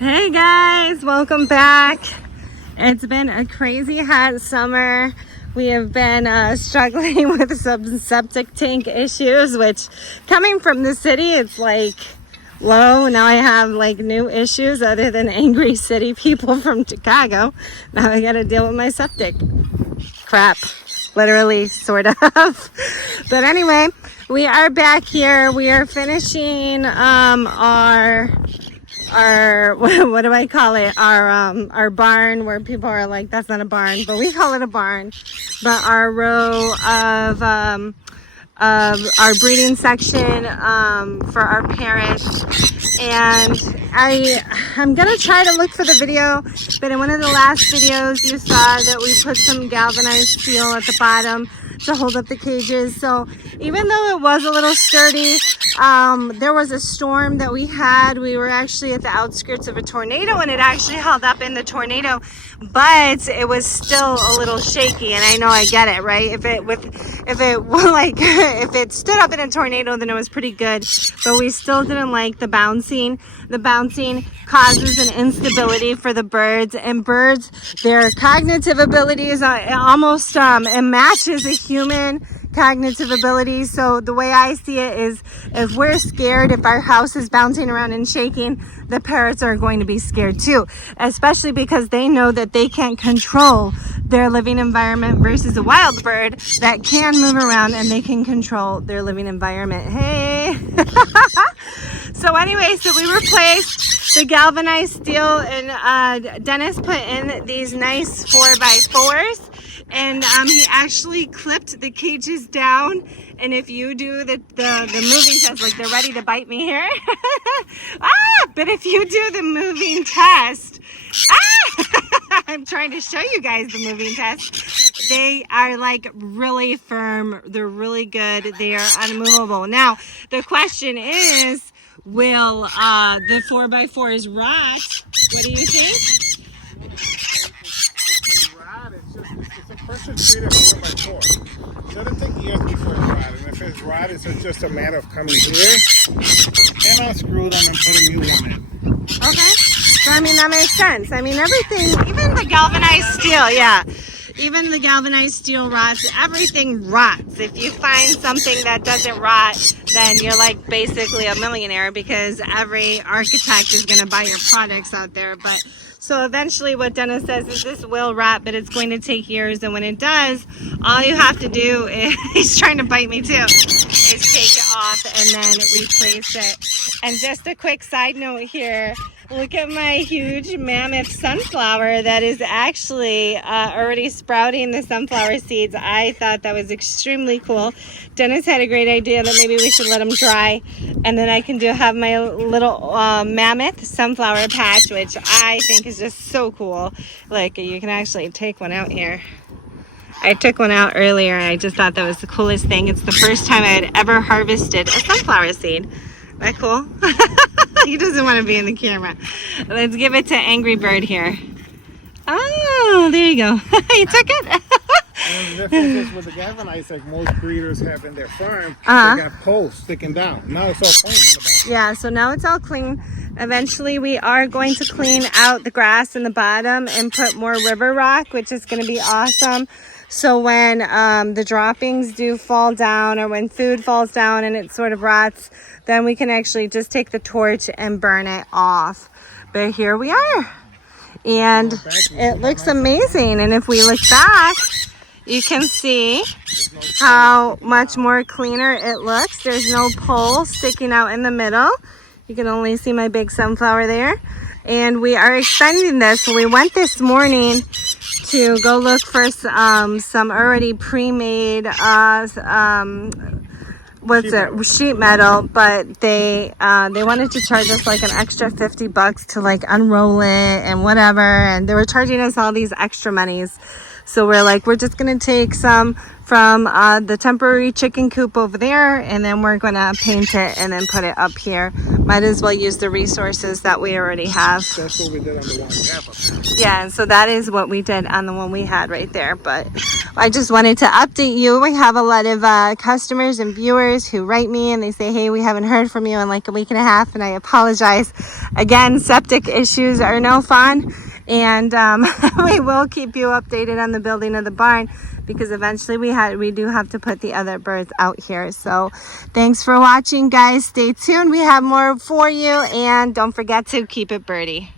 Hey guys, welcome back. It's been a crazy hot summer. We have been struggling with some septic tank issues, which coming from the city, it's like low. Now I have like new issues other than angry city people from Chicago. Now I gotta deal with my septic crap, literally, sort of. But anyway, we are back here. We are finishing our what do I call it? Our barn, where people are like, that's not a barn, but we call it a barn. But our row of our breeding section for our parrot. And I'm gonna try to look for the video, but in one of the last videos you saw that we put some galvanized steel at the bottom to hold up the cages. So even though it was a little sturdy, there was a storm that we had. We were actually at the outskirts of a tornado, and it actually held up in the tornado, but it was still a little shaky. And I know, I get it, right? If it stood up in a tornado, then it was pretty good, but we still didn't like the bouncing. The bouncing causes an instability for the birds, and birds, their cognitive abilities almost it matches a human cognitive ability. So the way I see it is, if we're scared, if our house is bouncing around and shaking, the parrots are going to be scared too, especially because they know that they can't control their living environment versus a wild bird that can move around and they can control their living environment. Hey. So anyway, so we replaced the galvanized steel, and Dennis put in these nice 4x4s. And he actually clipped the cages down. And if you do the moving test, like, they're ready to bite me here. But if you do the moving test, I'm trying to show you guys the moving test. They are like really firm. They're really good. They are unmovable. Now, the question is, will the 4x4s rot? What do you think? First, it's treated 4x4. So it'll take years before it's rotted. And if it's rotted, it's just a matter of coming here and unscrew them and put a new one in. Okay. So, I mean, that makes sense. I mean, everything, even the galvanized steel, yeah. Even the galvanized steel rots, everything rots. If you find something that doesn't rot, then you're like basically a millionaire, because every architect is going to buy your products out there. But so eventually what Dennis says is this will rot, but it's going to take years. And when it does, all you have to do is, he's trying to bite me too, is take it off and then replace it. And just a quick side note here. Look at my huge mammoth sunflower that is actually already sprouting the sunflower seeds. I thought that was extremely cool. Dennis had a great idea that maybe we should let them dry, and then I can have my little mammoth sunflower patch, which I think is just so cool. Like, you can actually take one out here. I took one out earlier, and I just thought that was the coolest thing. It's the first time I had ever harvested a sunflower seed. That cool? He doesn't want to be in the camera. Let's give it to Angry Bird here. Oh, there you go. You took it? And the difference is with the galvanized, like most breeders have in their farm, they got posts sticking down. Now it's all clean. On the bottom. Yeah, so now it's all clean. Eventually we are going to clean out the grass in the bottom and put more river rock, which is going to be awesome. So when the droppings do fall down, or when food falls down and it sort of rots, then we can actually just take the torch and burn it off. But here we are. And it looks amazing. And if we look back, you can see how much more cleaner it looks. There's no pole sticking out in the middle. You can only see my big sunflower there. And we are extending this. So we went this morning to go look for some already pre-made sheet metal, but they wanted to charge us like an extra $50 to like unroll it and whatever, and they were charging us all these extra monies. So we're like, we're just gonna take some from the temporary chicken coop over there, and then we're gonna paint it and then put it up here. Might as well use the resources that we already have. That's what we did on the one we have up there. Yeah, and so that is what we did on the one we had right there. But I just wanted to update you. We have a lot of customers and viewers who write me and they say, hey, we haven't heard from you in like a week and a half, and I apologize. Again, septic issues are no fun, and we will keep you updated on the building of the barn, because eventually we do have to put the other birds out here. So thanks for watching, guys. Stay tuned. We have more for you, and don't forget to keep it birdie.